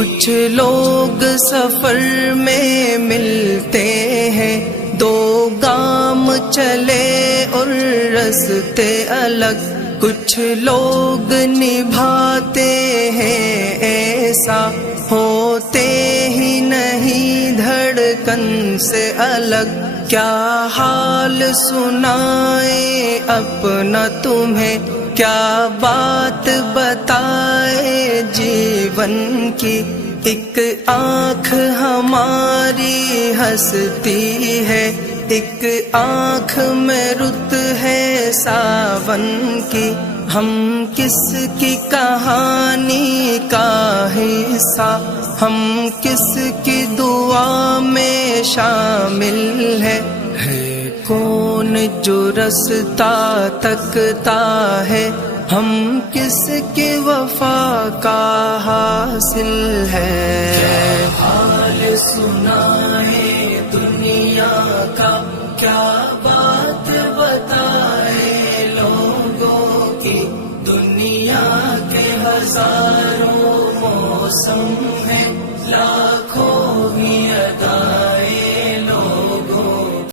کچھ لوگ سفر میں ملتے ہیں، دو گام چلے اور رستے الگ، کچھ لوگ نبھاتے ہیں ایسا، ہوتے ہی نہیں دھڑکن سے الگ۔ کیا حال سنائے اپنا تمہیں، کیا بات بتائے جیون کی، ایک آنکھ ہماری ہنستی ہے، ایک آنکھ میں رت ہے ساون کی، ہم کس کی کہانی کا حصہ، ہم کس کی دعا میں شامل ہے کون جو رستہ تکتا ہے، ہم کس کی وفا کا حاصل ہے۔ کیا حال سنائے دنیا کا، کیا بات بتائے لوگوں کی، دنیا کے ہزاروں موسم ہیں، لاکھوں بھی ادا